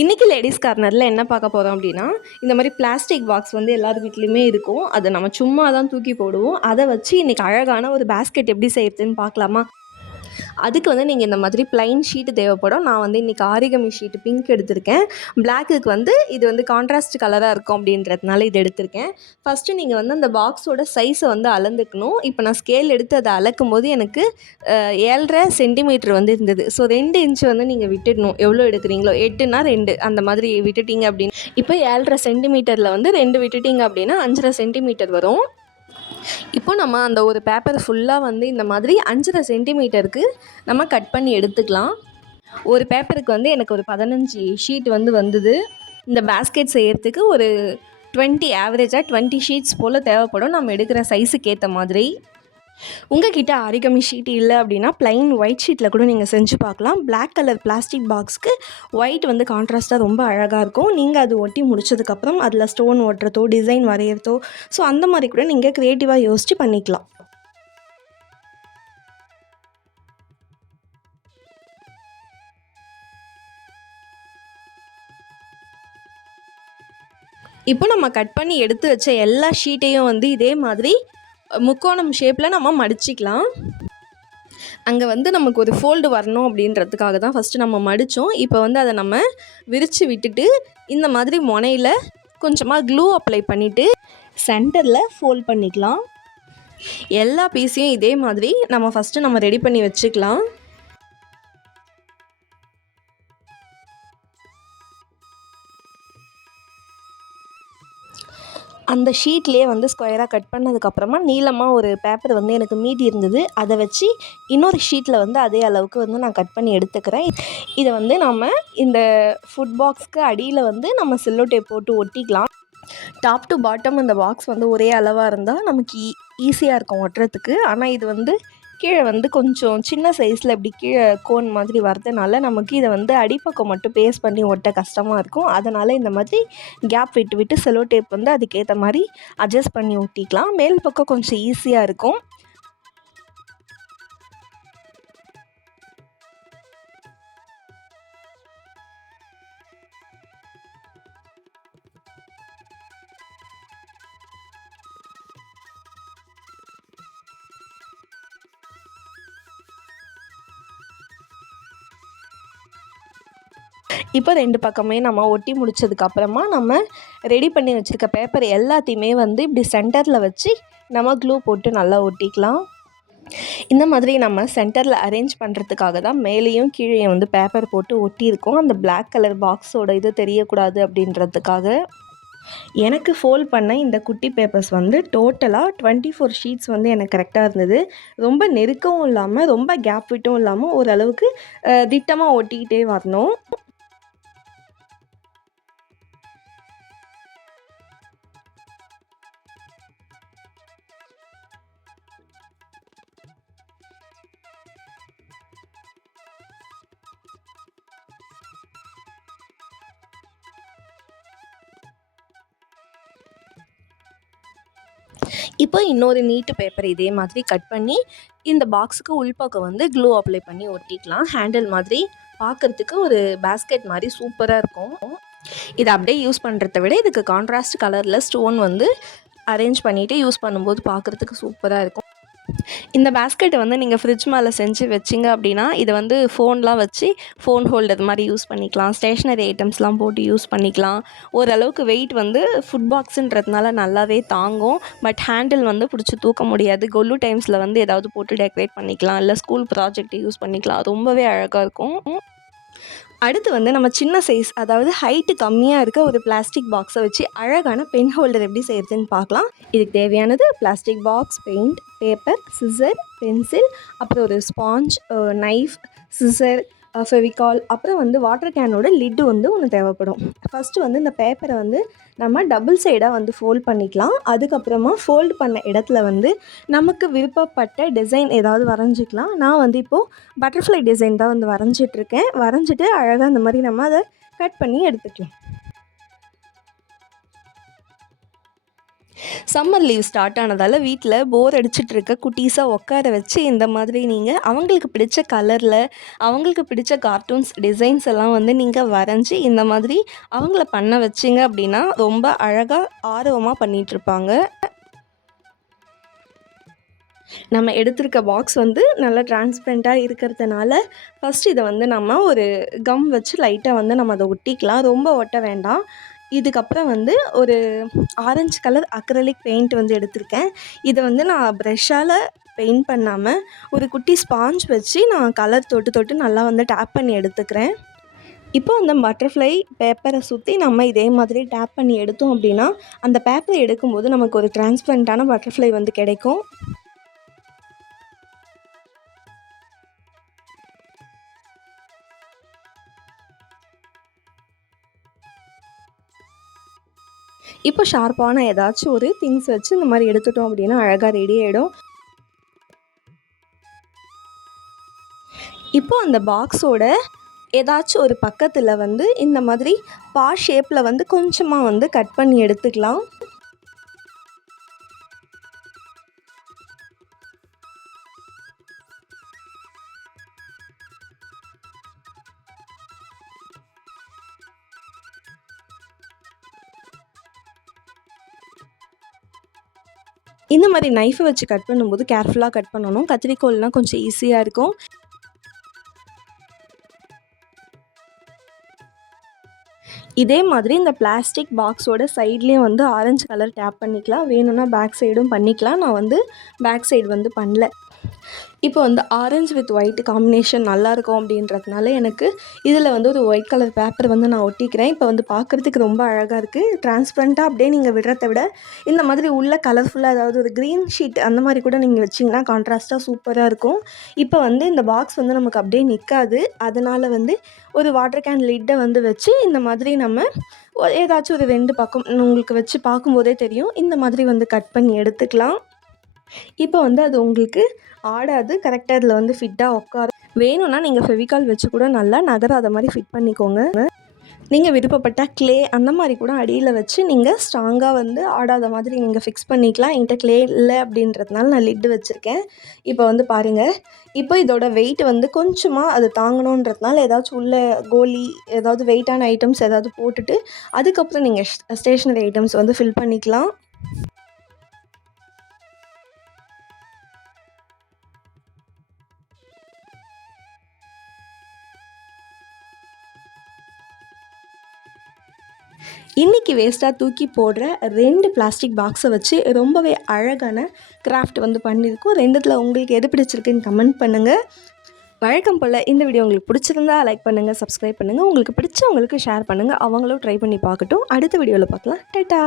இன்றைக்கி லேடீஸ் கார்னரில் என்ன பார்க்க போகிறோம் அப்படின்னா, இந்த மாதிரி பிளாஸ்டிக் பாக்ஸ் வந்து எல்லார் வீட்லேயுமே இருக்கும். அதை நம்ம சும்மா தான் தூக்கி போடுவோம். அதை வச்சு இன்றைக்கி அழகான ஒரு பேஸ்கெட் எப்படி செய்கிறதுன்னு பார்க்கலாமா? அதுக்கு வந்து நீங்கள் இந்த மாதிரி ப்ளைன் ஷீட்டு தேவைப்படும். நான் வந்து இன்றைக்கி ஆரிகமி ஷீட்டு பிங்க் எடுத்திருக்கேன். பிளாக்குக்கு வந்து இது வந்து கான்ட்ராஸ்ட் கலராக இருக்கும் அப்படின்றதுனால இது எடுத்திருக்கேன். ஃபஸ்ட்டு நீங்கள் வந்து அந்த பாக்ஸோட சைஸை வந்து அளந்துக்கணும். இப்போ நான் ஸ்கேல் எடுத்து அதை அளக்கும்போது எனக்கு 7.5 சென்டிமீட்டர் வந்து இருந்தது. ஸோ 2 இன்ச் வந்து நீங்கள் விட்டுடணும். எவ்வளோ எடுக்கிறீங்களோ 8னா 2 அந்த மாதிரி விட்டுட்டீங்க அப்படின்னு இப்போ 7.5 சென்டிமீட்டரில் வந்து 2 விட்டுட்டீங்க அப்படின்னா 5.5 சென்டிமீட்டர் வரும். இப்போ நம்ம அந்த ஒரு பேப்பர் ஃபுல்லாக வந்து இந்த மாதிரி 5.5 சென்டிமீட்டருக்கு நம்ம கட் பண்ணி எடுத்துக்கலாம். ஒரு பேப்பருக்கு வந்து எனக்கு ஒரு 15 ஷீட் வந்து வந்தது. இந்த பேஸ்கெட் செய்கிறதுக்கு ஒரு 20 ஆவரேஜாக 20 ஷீட்ஸ் போல் தேவைப்படும் நம்ம எடுக்கிற சைஸுக்கு ஏற்ற மாதிரி. உங்ககிட்ட ஆரிகமி ஷீட் இல்லை அப்படின்னா ப்ளைன் ஒயிட் ஷீட்டில் கூட நீங்கள் செஞ்சு பார்க்கலாம். பிளாக் கலர் பிளாஸ்டிக் பாக்ஸ்க்கு ஒயிட் வந்து கான்ட்ராஸ்ட்டாக ரொம்ப அழகாக இருக்கும். நீங்கள் அது ஒட்டி முடிச்சதுக்கப்புறம் அதில் ஸ்டோன் ஒட்டுறதோ டிசைன் வரைகிறதோ ஸோ அந்த மாதிரி கூட நீங்கள் க்ரியேட்டிவாக யோசித்து பண்ணிக்கலாம். இப்போ நம்ம கட் பண்ணி எடுத்து வச்ச எல்லா ஷீட்டையும் வந்து இதே மாதிரி முக்கோணம் ஷேப்பில் நம்ம மடிச்சிக்கலாம். அங்கே வந்து நமக்கு ஒரு ஃபோல்டு வரணும் அப்படின்றதுக்காக தான் ஃபஸ்ட்டு நம்ம மடித்தோம். இப்போ வந்து அதை நம்ம விரித்து விட்டுட்டு இந்த மாதிரி முனையில் கொஞ்சமாக க்ளூ அப்ளை பண்ணிவிட்டு சென்டரில் ஃபோல்ட் பண்ணிக்கலாம். எல்லா பீஸையும் இதே மாதிரி நம்ம ஃபஸ்ட்டு நம்ம ரெடி பண்ணி வச்சுக்கலாம். அந்த ஷீட்லேயே வந்து ஸ்கொயராக கட் பண்ணதுக்கப்புறமா நீளமாக ஒரு பேப்பர் வந்து எனக்கு மீதி இருந்தது. அதை வச்சு இன்னொரு ஷீட்டில் வந்து அதே அளவுக்கு வந்து நான் கட் பண்ணி எடுத்துக்கிறேன். இதை வந்து நம்ம இந்த ஃபுட் பாக்ஸ்க்கு அடியில் வந்து நம்ம செல்லோ டேப் போட்டு ஒட்டிக்கலாம். டாப் டு பாட்டம் இந்த பாக்ஸ் வந்து ஒரே அளவாக இருந்தால் நமக்கு ஈஸியாக இருக்கும் ஒட்டுறதுக்கு. ஆனால் இது வந்து கீழே வந்து கொஞ்சம் சின்ன சைஸில் இப்படி கீழே கோன் மாதிரி வரதுனால நமக்கு இதை வந்து அடிப்பக்கம் மட்டும் பேஸ்ட் பண்ணி ஒட்ட கஷ்டமாக இருக்கும். அதனால் இந்த மாதிரி கேப் விட்டு விட்டு செலோ டேப் வந்து அதுக்கேற்ற மாதிரி அட்ஜஸ்ட் பண்ணி ஒட்டிக்கலாம். மேல் பக்கம் கொஞ்சம் ஈஸியாக இருக்கும். இப்போ 2 பக்கமே நம்ம ஒட்டி முடிச்சதுக்கப்புறமா நம்ம ரெடி பண்ணி வச்சுருக்க பேப்பர் எல்லாத்தையுமே வந்து இப்படி சென்டரில் வச்சு நம்ம க்ளூ போட்டு நல்லா ஒட்டிக்கலாம். இந்த மாதிரி நம்ம சென்டரில் அரேஞ்ச் பண்ணுறதுக்காக தான் மேலேயும் கீழே வந்து பேப்பர் போட்டு ஒட்டியிருக்கோம். அந்த பிளாக் கலர் பாக்ஸோட இது தெரியக்கூடாது அப்படின்றதுக்காக. எனக்கு ஃபோல்ட் பண்ண இந்த குட்டி பேப்பர்ஸ் வந்து டோட்டலாக 24 ஷீட்ஸ் வந்து எனக்கு கரெக்டாக இருந்தது. ரொம்ப நெருக்கவும் இல்லாமல் ரொம்ப கேப் விட்டும் இல்லாமல் ஓரளவுக்கு திட்டமாக ஒட்டிக்கிட்டே வரணும். இப்போ இன்னொரு நீட்டு பேப்பர் இதே மாதிரி கட் பண்ணி இந்த பாக்ஸுக்கு உள்பக்கம் வந்து க்ளூ அப்ளை பண்ணி ஒட்டிக்கலாம். ஹேண்டில் மாதிரி பார்க்குறதுக்கு ஒரு பேஸ்கெட் மாதிரி சூப்பராக இருக்கும். இதை அப்படியே யூஸ் பண்ணுறத விட இதுக்கு கான்ட்ராஸ்ட் கலரில் ஸ்டோன் வந்து அரேஞ்ச் பண்ணிவிட்டு யூஸ் பண்ணும்போது பார்க்குறதுக்கு சூப்பராக இருக்கும். இந்த பேஸ்கெட்டை வந்து நீங்கள் ஃப்ரிட்ஜ் மேலே செஞ்சு வச்சிங்க அப்படின்னா இதை வந்து ஃபோன்லாம் வச்சு ஃபோன் ஹோல்டர் மாதிரி யூஸ் பண்ணிக்கலாம். ஸ்டேஷ்னரி ஐட்டம்ஸ்லாம் போட்டு யூஸ் பண்ணிக்கலாம். ஓரளவுக்கு வெயிட் வந்து ஃபுட் பாக்ஸுன்றதுனால நல்லாவே தாங்கும். பட் ஹேண்டில் வந்து பிடிச்சி தூக்க முடியாது. கொல்லு டைம்ஸில் வந்து ஏதாவது போட்டு டெக்கரேட் பண்ணிக்கலாம். இல்லை ஸ்கூல் ப்ராஜெக்ட் யூஸ் பண்ணிக்கலாம். ரொம்பவே அழகாக இருக்கும். அடுத்து வந்து நம்ம சின்ன சைஸ் அதாவது ஹைட்டு கம்மியாக இருக்க ஒரு பிளாஸ்டிக் பாக்ஸை வச்சு அழகான பென் ஹோல்டர் எப்படி செய்கிறதுன்னு பார்க்கலாம். இதுக்கு தேவையானது plastic box, paint, paper, scissor, pencil, அப்புறம் ஒரு ஸ்பாஞ்ச், நைஃப், சிசர், ஃபெவிகால், அப்புறம் வந்து வாட்டர் கேனோட லிட்டு வந்து ஒன்று தேவைப்படும். ஃபஸ்ட்டு வந்து இந்த பேப்பரை வந்து நம்ம டபுள் சைடாக வந்து ஃபோல்ட் பண்ணிக்கலாம். அதுக்கப்புறமா ஃபோல்டு பண்ண இடத்துல வந்து நமக்கு விருப்பப்பட்ட டிசைன் ஏதாவது வரைஞ்சிக்கலாம். நான் வந்து இப்போது பட்டர்ஃப்ளை டிசைன் தான் வந்து வரைஞ்சிட்ருக்கேன். வரைஞ்சிட்டு அழகாக இந்த மாதிரி நம்ம அதை கட் பண்ணி எடுத்துக்கலாம். சம்மர் லீவ் ஸ்டார்ட் ஆனதால் வீட்டில் போர் அடிச்சிட்டு இருக்க குட்டீஸாக உட்கார வச்சு இந்த மாதிரி நீங்கள் அவங்களுக்கு பிடிச்ச கலரில் அவங்களுக்கு பிடிச்ச கார்ட்டூன்ஸ் டிசைன்ஸ் எல்லாம் வந்து நீங்கள் வரைஞ்சி இந்த மாதிரி அவங்கள பண்ண வச்சிங்க அப்படின்னா ரொம்ப அழகாக ஆர்வமாக பண்ணிகிட்ருப்பாங்க. நம்ம எடுத்திருக்க பாக்ஸ் வந்து நல்லா டிரான்ஸ்பரண்ட்டாக இருக்கிறதுனால ஃபஸ்ட் இதை வந்து நம்ம ஒரு கம் வச்சு லைட்டாக வந்து நம்ம அதை ஒட்டிக்கலாம். ரொம்ப ஒட்ட வேண்டாம். இதுக்கப்புறம் வந்து ஒரு ஆரஞ்சு கலர் அக்ரலிக் பெயிண்ட் வந்து எடுத்திருக்கேன். இதை வந்து நான் ப்ரெஷ்ஷால் பெயிண்ட் பண்ணாமல் ஒரு குட்டி ஸ்பாஞ்ச் வச்சு நான் கலர் தொட்டு தொட்டு நல்லா வந்து டேப் பண்ணி எடுத்துக்கிறேன். இப்போ அந்த பட்டர்ஃப்ளை பேப்பரை சுற்றி நம்ம இதே மாதிரி டேப் பண்ணி எடுத்தோம் அப்படின்னா அந்த பேப்பரை எடுக்கும்போது நமக்கு ஒரு டிரான்ஸ்பரண்ட்டான பட்டர்ஃப்ளை வந்து கிடைக்கும். இப்போ ஷார்ப்பான ஏதாச்சும் ஒரு திங்ஸ் வச்சு இந்த மாதிரி எடுத்துட்டோம் அப்படின்னா அழகாக ரெடி ஆகிடும். இப்போ அந்த பாக்ஸோட ஏதாச்சும் ஒரு பக்கத்தில் வந்து இந்த மாதிரி ஷேப்பில் வந்து கொஞ்சமாக வந்து கட் பண்ணி எடுத்துக்கலாம். இந்த மாதிரி நைஃபை வச்சு கட் பண்ணும்போது கேர்ஃபுல்லாக கட் பண்ணணும். கத்திரிக்கோல்னால் கொஞ்சம் ஈஸியாக இருக்கும். இதே மாதிரி இந்த பிளாஸ்டிக் பாக்ஸோட சைட்லேயும் வந்து ஆரஞ்சு கலர் டேப் பண்ணிக்கலாம். வேணும்னா பேக் சைடும் பண்ணிக்கலாம். நான் வந்து பேக் சைடு வந்து பண்ணல. இப்போ வந்து ஆரஞ்சு வித் ஒயிட் காம்பினேஷன் நல்லாயிருக்கும் அப்படின்றதுனால எனக்கு இதில் வந்து ஒரு ஒயிட் கலர் பேப்பர் வந்து நான் ஒட்டிக்கிறேன். இப்போ வந்து பார்க்குறதுக்கு ரொம்ப அழகாக இருக்குது. டிரான்ஸ்பரண்ட்டாக அப்படியே நீங்கள் விடுறத விட இந்த மாதிரி உள்ள கலர்ஃபுல்லாக ஏதாவது ஒரு க்ரீன் ஷீட் அந்த மாதிரி கூட நீங்கள் வச்சிங்கன்னா கான்ட்ராஸ்ட்டாக சூப்பராக இருக்கும். இப்போ வந்து இந்த பாக்ஸ் வந்து நமக்கு அப்படியே நிற்காது. அதனால் வந்து ஒரு வாட்டர் கேன் லிட்டை வந்து வச்சு இந்த மாதிரி நம்ம ஏதாச்சும் ஒரு 2 பக்கம் உங்களுக்கு வச்சு பார்க்கும்போதே தெரியும். இந்த மாதிரி வந்து கட் பண்ணி எடுத்துக்கலாம். இப்போ வந்து அது உங்களுக்கு ஆடாது. கரெக்டாக இதில் வந்து ஃபிட்டாக உட்காரும். வேணும்னா நீங்கள் ஃபெவிகால் வச்சு கூட நல்லா நகராத மாதிரி ஃபிட் பண்ணிக்கோங்க. நீங்கள் விருப்பப்பட்ட க்ளே அந்த மாதிரி கூட அடியில் வச்சு நீங்கள் ஸ்ட்ராங்காக வந்து ஆடாத மாதிரி நீங்கள் ஃபிக்ஸ் பண்ணிக்கலாம். என்கிட்ட க்ளே இல்லை அப்படின்றதுனால நான் லிட்டு வச்சுருக்கேன். இப்போ வந்து பாருங்கள், இப்போ இதோட வெயிட் வந்து கொஞ்சமாக அது தாங்கணுன்றதுனால ஏதாச்சும் உள்ள கோலி ஏதாவது வெயிட்டான ஐட்டம்ஸ் ஏதாவது போட்டுட்டு அதுக்கப்புறம் நீங்கள் ஸ்டேஷ்னரி ஐட்டம்ஸ் வந்து ஃபில் பண்ணிக்கலாம். இன்றைக்கி வேஸ்ட்டாக தூக்கி போடுற 2 பிளாஸ்டிக் பாக்ஸை வச்சு ரொம்பவே அழகான கிராஃப்ட் வந்து பண்ணியிருக்கோம். 2த்தில் உங்களுக்கு எது பிடிச்சிருக்குன்னு கமெண்ட் பண்ணுங்கள். வழக்கம் போல் இந்த வீடியோ உங்களுக்கு பிடிச்சிருந்தா லைக் பண்ணுங்கள், சப்ஸ்கிரைப் பண்ணுங்கள். உங்களுக்கு பிடிச்சவங்களுக்கு ஷேர் பண்ணுங்கள். அவங்களும் ட்ரை பண்ணி பார்க்கட்டும். அடுத்த வீடியோவில் பார்க்கலாம். டாடா.